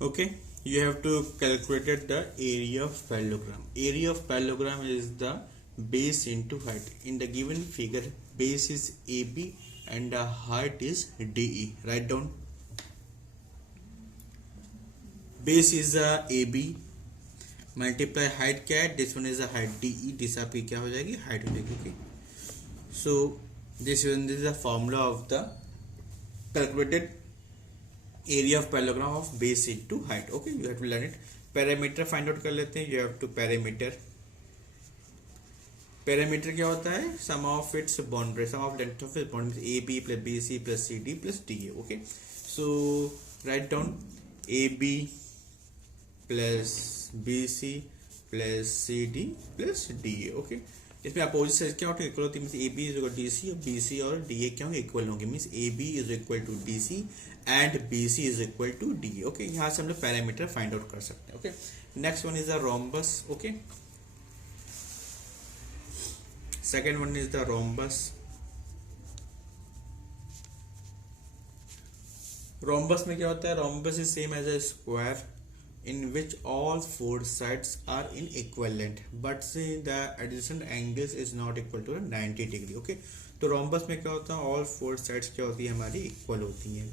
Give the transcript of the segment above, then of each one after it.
Okay, you have to calculate the area of parallelogram. Area of parallelogram is the base into height. In the given figure, base is AB and the height is DE. Write down. Base is AB multiply height क्या है, this one is a height DE, this आपकी क्या हो जाएगी, height हो जाएगी. Okay, so this is the formula of the calculated area of parallelogram of base into height. Okay, you have to learn it. Parameter find out कर लेते हैं. You have to parameter क्या होता है, sum of its boundary, sum of length of its boundary, A B plus B C plus C D plus D A. Okay, so write down A B plus B C plus C D plus D A. Okay, इसमें opposite side क्या होता है, equal होती है. Means A B is equal D C और B सी और D A क्या होंगे, इक्वल होंगे. Means A B is equal to D C and B C is equal to D A. Okay, यहाँ से हम लोग पैरामीटर फाइंड आउट कर सकते हैं. Okay, next one is the rhombus. Okay, second one is the rhombus. Rhombus में क्या होता है, rhombus is same as a square in which all four sides are in equal length but see the adjacent angles is not equal to 90 degree. Okay, तो rhombus में क्या होता है, all four sides क्या होती है हमारी, equal होती हैं.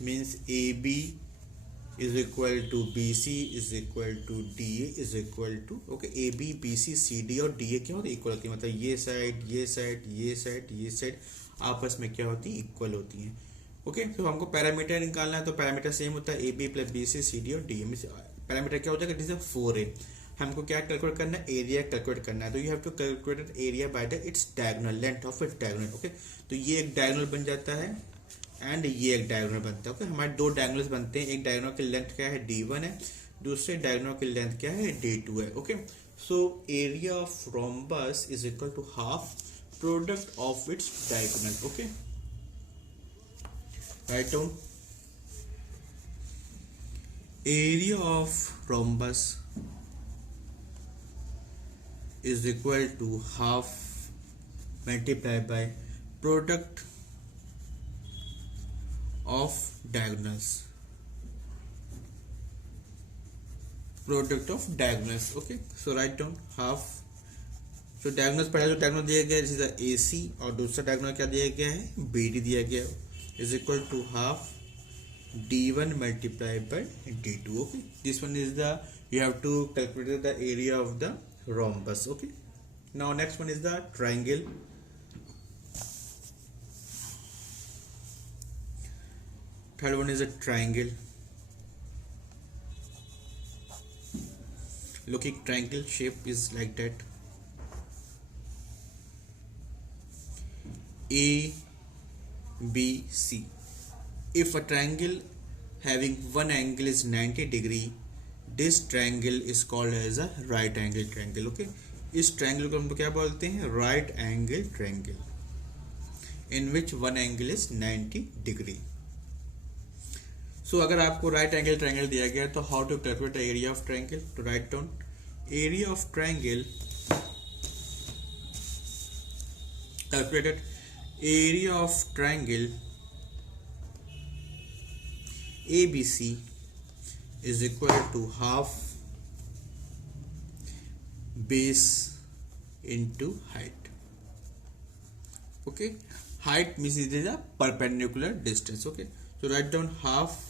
Means AB is equal to BC is equal to DA is equal to, okay, AB BC CD और DA क्या होती है, इक्वल होती है. मतलब ये साइड ये साइड ये साइड ये साइड आपस में क्या होती है, इक्वल होती हैं. ओके, तो हमको पैरामीटर निकालना है, तो पैरामीटर सेम होता है AB प्लस BC CD और DA. पैरामीटर क्या हो जाएगा, दिस इज 4A. हमको क्या कैलकुलेट करना है, एरिया कैलकुलेट करना है. तो you have to calculate area by the its diagonal, length of its diagonal. Okay, तो ये एक डायगोनल बन जाता है एंड ये एक डायगोनल बनता है. ओके, हमारे दो डायगोनल्स बनते हैं. एक डायगोनल की लेंथ क्या है, D1 है, दूसरे डायगोनल की लेंथ क्या है, D2 है. Okay, so area of rhombus is equal to half product of its diagonal. Okay, right down area of rhombus is equal to half multiplied by product of diagonals. Okay, so write down half. so diagonals पहला जो diagonal दिया गया है is AC और दूसरा diagonal क्या दिया गया है, BD दिया गया है, is equal to half D1 multiplied by D2. Okay, this one is the, you have to calculate the area of the rhombus. Okay, now next one is the triangle. Third one is a triangle. Looking triangle shape is like that. A B C. If a triangle having one angle is 90 degree, this triangle is called as a right angle triangle. Okay, इस triangle को हम क्या बोलते हैं, right angle triangle in which one angle is 90 degree. So अगर आपको right angle triangle दिया गया है तो how to calculate the area of triangle, to write down area of triangle calculated. Area of triangle ABC is equal to half base into height. Okay, height means it is a perpendicular distance. Okay, so write down half.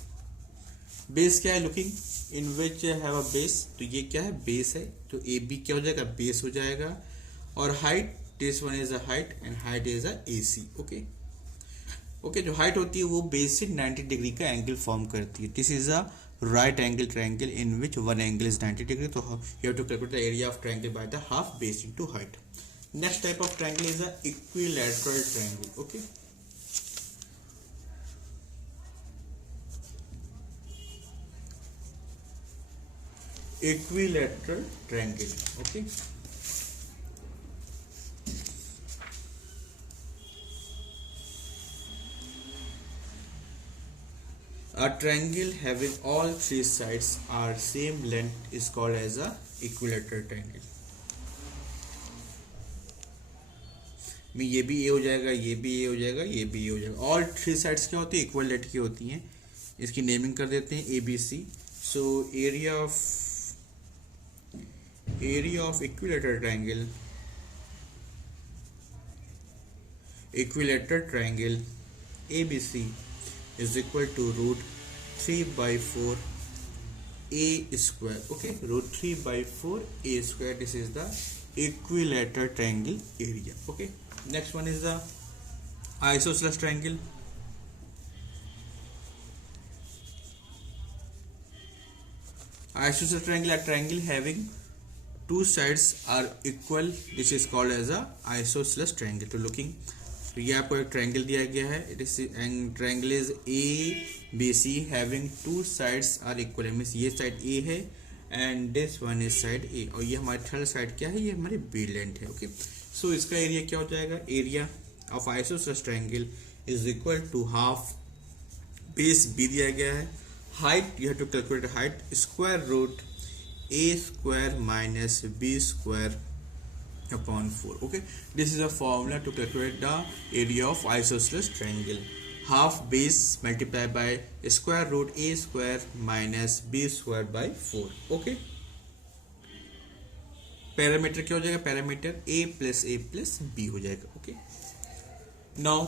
base क्या है, looking in which have a base, तो ये क्या है, base है, तो AB क्या हो जाएगा, base हो जाएगा. और height, this one is a height and height is a AC. okay, okay, जो हाइट होती है वो बेस से 90 डिग्री का एंगल फॉर्म करती है. This is a right angle triangle in which one angle is 90 degree. तो you have to calculate the area of triangle by the half base into height. Next type of triangle is a equilateral triangle. Okay, equilateral triangle. Okay, a triangle having all three sides are same length is called as a equilateral triangle. में ये भी ए हो जाएगा, ये भी ए हो जाएगा, ये भी ए हो जाएगा. ऑल थ्री साइड्स क्या होती है, इक्वल लेंथ की होती हैं. इसकी नेमिंग कर देते हैं A B C. So area of equilateral triangle ABC is equal to root 3 by 4 a square. Okay, root 3 by 4 a square. This is the equilateral triangle area. Okay, next one is the isosceles triangle. Isosceles triangle, a triangle having two sides are equal. This is called as a isosceles triangle. तो looking, तो ये आपको एक ट्रायंगल दिया गया है. It is triangle is A B C having two sides are equal. Means ये side A है and this one is side A, और ये हमारी थर्ड साइड क्या है, ये हमारी बी लेंथ है. ओके, सो इसका एरिया क्या हो जाएगा, area of isosceles triangle is equal to half base B दिया गया है. Height you have to calculate height, square root a square minus b square upon 4. Okay, this is a formula to calculate the area of isosceles triangle. Half base multiplied by square root a square minus b square by 4. Okay, parameter क्या हो जाएगा, parameter a plus b हो जाएगा. Okay, now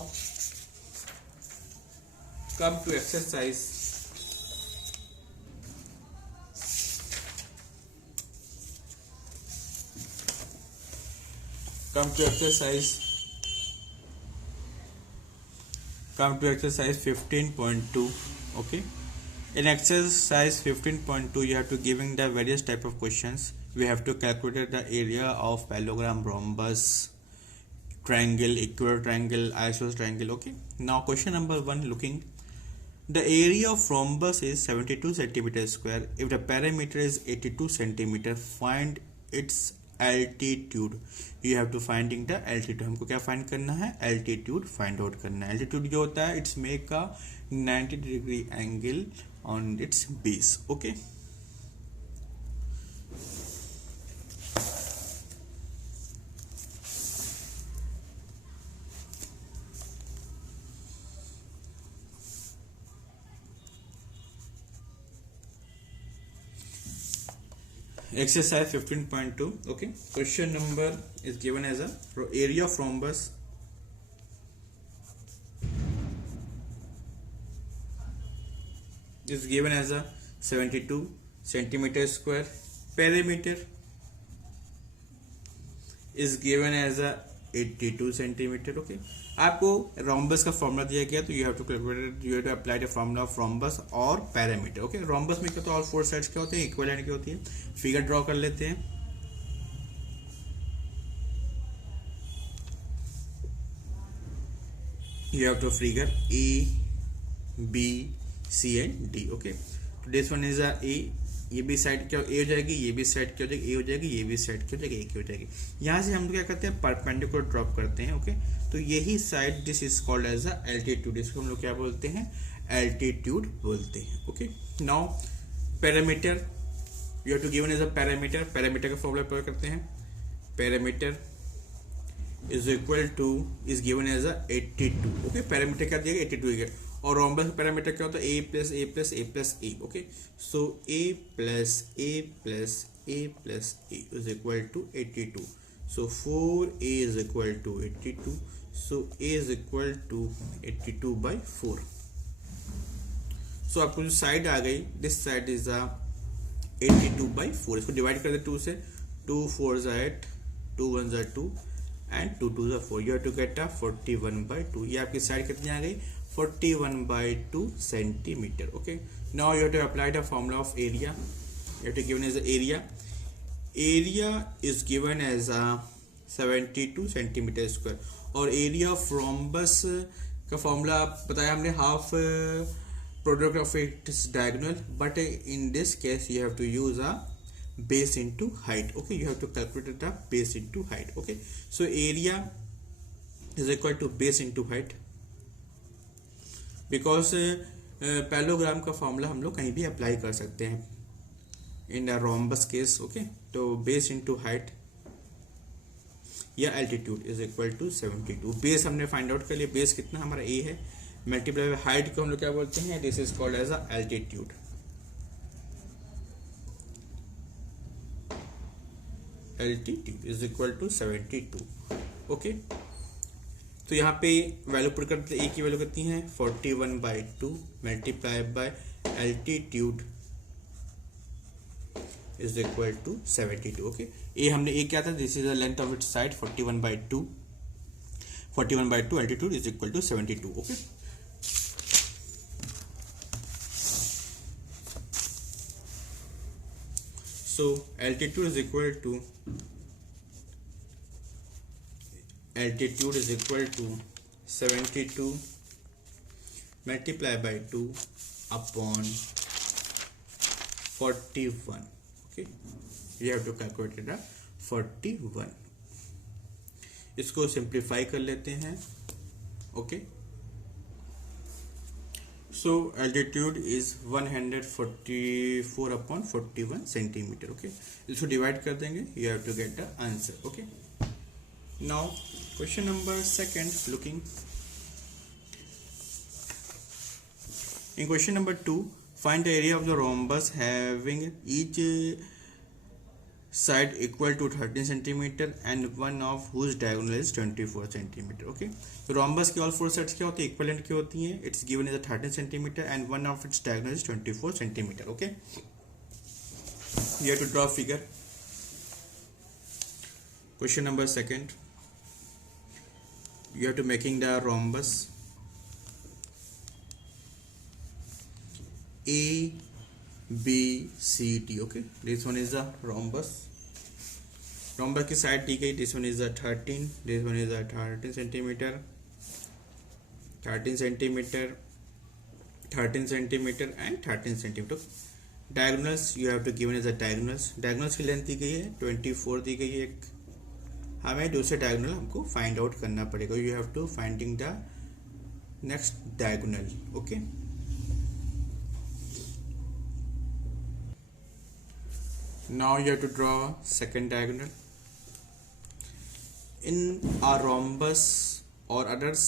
come to exercise. Come to exercise 15.2. Okay, in exercise 15.2 you have to giving the various type of questions. We have to calculate the area of parallelogram, rhombus, triangle, equilateral triangle, isosceles triangle. Okay, now question number 1, looking, the area of rhombus is 72 centimeter square. If the parameter is 82 centimeter, find its altitude. You have to finding the altitude. हमको क्या फाइंड करना है, altitude find out करना है. एल्टीट्यूड जो होता है, it's make a 90 degree angle on it's base. Okay, exercise 15.2. okay, question number is given as a area of rhombus is given as a 72 centimeter square. Perimeter is given as a 82 centimeter. okay, आपको rhombus का formula दिया गया, तो you have to calculate, you have to apply the formula of rhombus और perimeter. Okay, rhombus में क्या, तो all four sides क्या होते हैं, इक्विवेलेंट की होती है. फिगर ड्रॉ कर लेते हैं. You have to figure A B C and D. Okay, तो this one is a A, ये भी साइड क्या ए हो जाएगी, ये भी साइड क्या हो जाएगी, ए हो जाएगी, ये भी साइड क्या हो जाएगी, ए की हो जाएगी. यहाँ से हम क्या करते हैं, परपेंडिकुलर ड्रॉप करते हैं. ओके, तो यही side, this is called as a altitude. इसको हम लोग क्या बोलते हैं, एल्टीट्यूड बोलते हैं. Okay, now perimeter, you have to given as a perimeter. Perimeter का फॉर्मूला प्रयोग करते हैं. Perimeter is equal to, is given as a 82. Okay, perimeter क्या दिया गया, 82 गया. और रोम्बस का पैरामीटर क्या होता है, a plus A plus A plus A. Okay, so a plus A plus A plus A is equal to 82. so 4a is equal to 82. so a is equal to 82 by 4. so आपको जो साइड आ गई, दिस साइड इज अ 82 by 4. इसको डिवाइड कर दे 2 से, 2 4 are 8, 2 1 are 2 and 2 2 are 4. you have to get a 41 by 2. ये आपकी साइड कितनी आ गई, 41 by 2 centimeter. okay, now you have to apply the formula of area. you have to given as area. area is given as a 72 centimeter square. और area of rhombus का formula बताया हमने, half product of its diagonal, but in this case you have to use a base into height. okay, you have to calculate the base into height. okay, so area is equal to base into height, because parallelogram का फॉर्मूला हम लोग कहीं भी apply कर सकते हैं in a rhombus case. Okay, तो बेस इनटू हाइट या altitude is equal to 72. Base हमने फाइंड आउट कर लिया, बेस कितना हमारा ए है, मल्टीप्लाई बाय हाइट को हम लोग क्या बोलते हैं, this is called as a altitude. Altitude is equal to 72। Okay, तो यहाँ पे वैल्यू पुट करते हैं, ए की वैल्यू कितनी है 41/2 multiply by altitude is equal to 72। Okay, ए हमने ए क्या था, this is the length of its side 41/2, 41/2 altitude is equal to 72। Okay, so altitude is equal to 72 multiply by 2 upon 41। okay, you have to calculate it 41। इसको सिंप्लीफाई कर लेते हैं। Okay, so altitude is 144 upon 41 centimeter। okay, इसको डिवाइड कर देंगे, you have to get the answer। okay, now question number second, looking in question number 2, find the area of the rhombus having each side equal to 13 centimeter and one of whose diagonal is 24 centimeter। okay, तो rhombus की all four sides क्या होती है, equivalent की होती हैं, it's given as a 13 centimeter and one of its diagonal is 24 centimeter। okay, you have to draw a figure। question number second, you have to making the rhombus A B C D। okay, this one is the rhombus की side दी गई, this one is 13, this one is 13 centimetre, 13 centimetre, 13 centimetre and 13 centimetre. Diagonals you have to given as a diagonals की length दी गई है 24 दी गई है एक, हमें दूसरे डायगोनल हमको फाइंड आउट करना पड़ेगा, you have to finding the next diagonal. Okay, now you have to draw second diagonal in a rhombus or others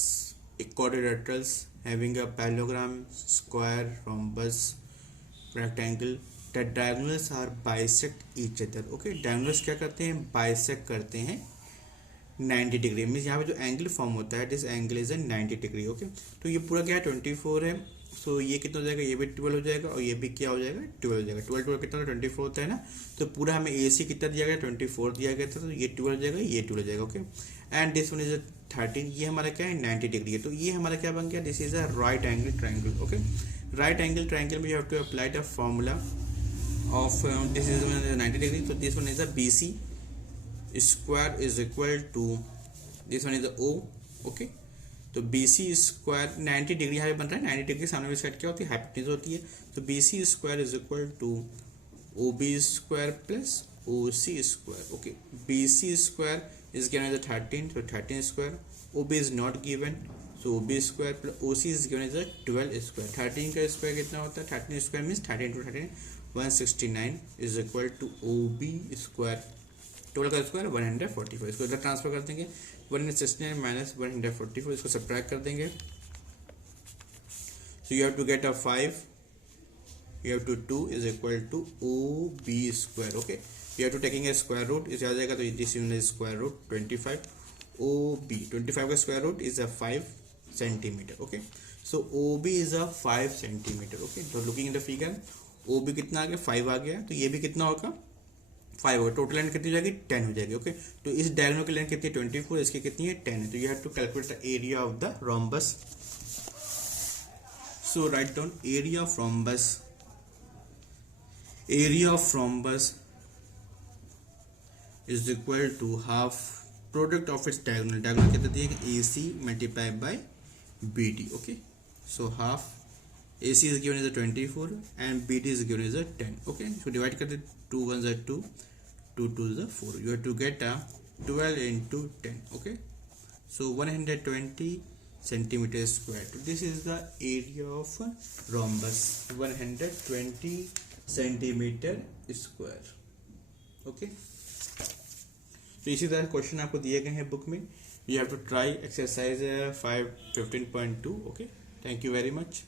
quadrilaterals having a parallelogram, square, rhombus, rectangle, the diagonals are bisect each other। okay, diagonals क्या करते हैं, bisect करते हैं 90 degree. Means यहाँ पे जो angle form होता है this angle is 90 degree. Okay, तो ये पूरा क्या है 24 है, सो ये कितना हो जाएगा, ये भी 12 हो जाएगा और ये भी क्या हो जाएगा 12 हो जाएगा। 12 कितना 24 होता है ना, तो पूरा हमें ए सी कितना दिया गया 24 दिया गया था, तो ये 12 हो जाएगा, ये 12 हो जाएगा। Okay, and this one is 13, ये हमारा क्या है 90 डिग्री है, तो ये हमारा क्या बन गया, this is a right angle triangle. Okay, right angle triangle में you have to apply the formula of this is 90 degree, तो this one is a B C square is equal to this one is a O. Okay, तो B C square 90 degree यहाँ पे बन रहा है, 90 डिग्री सामने वाली साइड क्या होती है हाइपोटेन्यूज होती है, तो B C square is equal to O B square plus O C square. Okay, B C square is given as 13, तो 13 square, O B is not given, so O B square plus O C is given as 12 square. 13 का square कितना होता है, 13 square means 13 into 13 169 is equal to O B square, total का square 144। इसको इधर ट्रांसफर कर देंगे, 169 माइनस 144, इसको सब्ट्रैक्ट कर देंगे, so you have to get a 5, you have to 2 is equal to O B square. Okay, you have to taking a square root, इसे आ जाएगा तो this is square root 25, O B 25 का square root is a 5 centimetre. Okay, so O B is a 5 centimetre. Okay, तो looking in the figure O B कितना आ गया 5 आ गया, तो ये भी कितना होगा 5 होगा, टोटल लेंथ कितनी हो जाएगी 10 हो जाएगी। ओके, तो इस डायगोनल की लेंथ कितनी है 24, इसकी कितनी है 10 है, तो you have to calculate the area of the rhombus। So write down area of rhombus, area of rhombus is equal to half product of its diagonal, diagonal कितना दिया है A C multiply by B D. Okay, so half AC is given as a 24 and BD is given as a 10. Okay, so divide कर दे 2 1s are 2, 2 2s are 4. You have to get a 12 into 10. Okay, so 120 centimeter square. So this is the area of rhombus, 120 centimeter square. Okay, तो इसी तरह क्वेश्चन आपको दिए गए हैं बुक में, you have to try exercise 5 15.2. okay, Thank you very much.